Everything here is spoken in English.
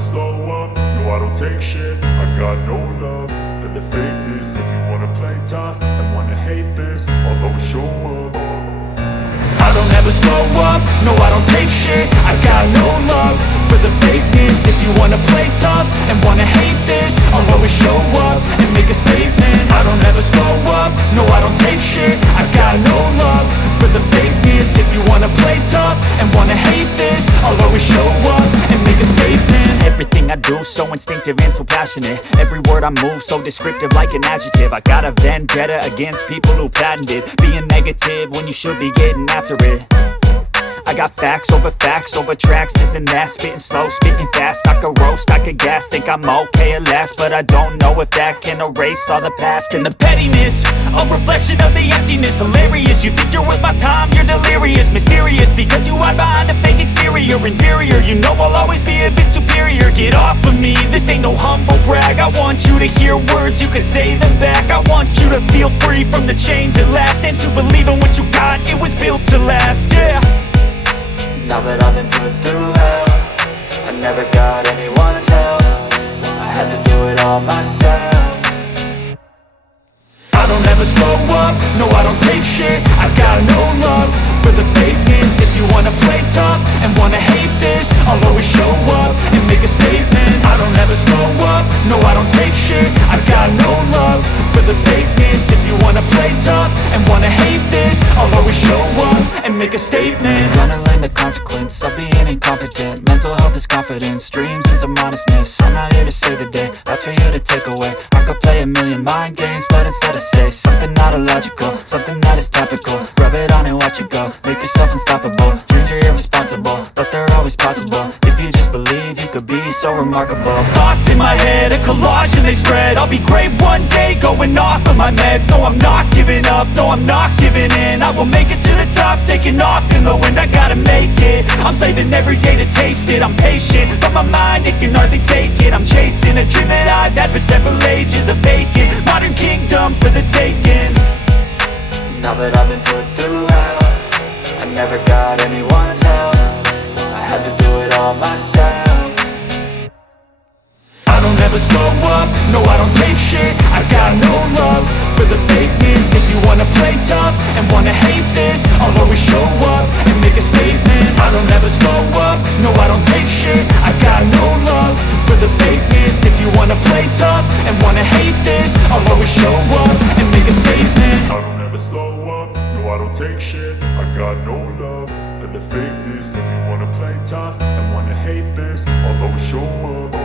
slow up, no I don't take shit. I got no love for the fakeness. If you wanna play tough and wanna hate this, I'll always show up. I don't ever slow up, no I don't take shit. I got no love for the fakeness. If you wanna play tough and wanna hate this, I'll always show up and make a statement. I don't ever slow up, no I don't take shit. I got no love for the fakeness. If you wanna play tough and wanna hate this, I'll always show up and make a statement. Everything I do so instinctive and so passionate. Every word I move so descriptive like an adjective. I got a vendetta against people who patented being negative when you should be getting after it. I got facts over tracks, this and that. Spitting slow, spitting fast, I could roast, I could gas. Think I'm okay at last, but I don't know if that can erase all the past. And the pettiness, a reflection of the emptiness. Hilarious, you think you're worth my time, you're delirious. Mysterious, because you hide behind a fake exterior. Inferior, you know I'll always be a bit superior. Get off of me, this ain't no humble brag. I want you to hear words, you can say them back. I want you to feel free from the chains at last, and to believe in what you got, it was built to last, yeah. Now that I've been put through hell, I never got anyone's help. I had to do it all myself. I don't ever slow up, no I don't take shit. I got no love for the fakeness. If you wanna play tough and wanna hate this, I'll always show up and make a statement. I don't ever slow up, no I don't take shit. I got no love for the fakeness. If you wanna play tough and wanna hate this, I'll always show up and make a statement. Gonna learn the consequence of being incompetent. Mental health is confidence, dreams and some modestness. I'm not here to save the day, that's for you to take away. I could play a million mind games, but instead I say something not illogical, something that is topical. Rub it on and watch it go, make yourself unstoppable. Dreams are irresponsible, but they're always possible. If you just believe, you could be so remarkable. Thoughts in my head, a collage and they spread. I'll be great one day, going off of my meds. No, I'm not giving up, no, I'm not giving in. I will make it to the top, taking off in the wind. I gotta make it, I'm saving every day to taste it. I'm patient, but my mind, it can hardly take it. I'm chasing a dream that I've had for several ages. A vacant, modern kingdom for the taking. Now that I've been put through hell, I never got anyone's help. I had to do it all myself. I don't ever slow up, no I don't take shit. I got no love for the fakeness. If you wanna play tough and wanna hate this, I'll always show up and make a statement. I don't ever slow up, no I don't take shit. I got no love for the fakeness. If you wanna play tough and wanna hate this, I'll always show up and make a statement. I don't ever slow up, no I don't take shit. I got no love for the fakeness. If you wanna play tough and wanna hate this, I'll always show up.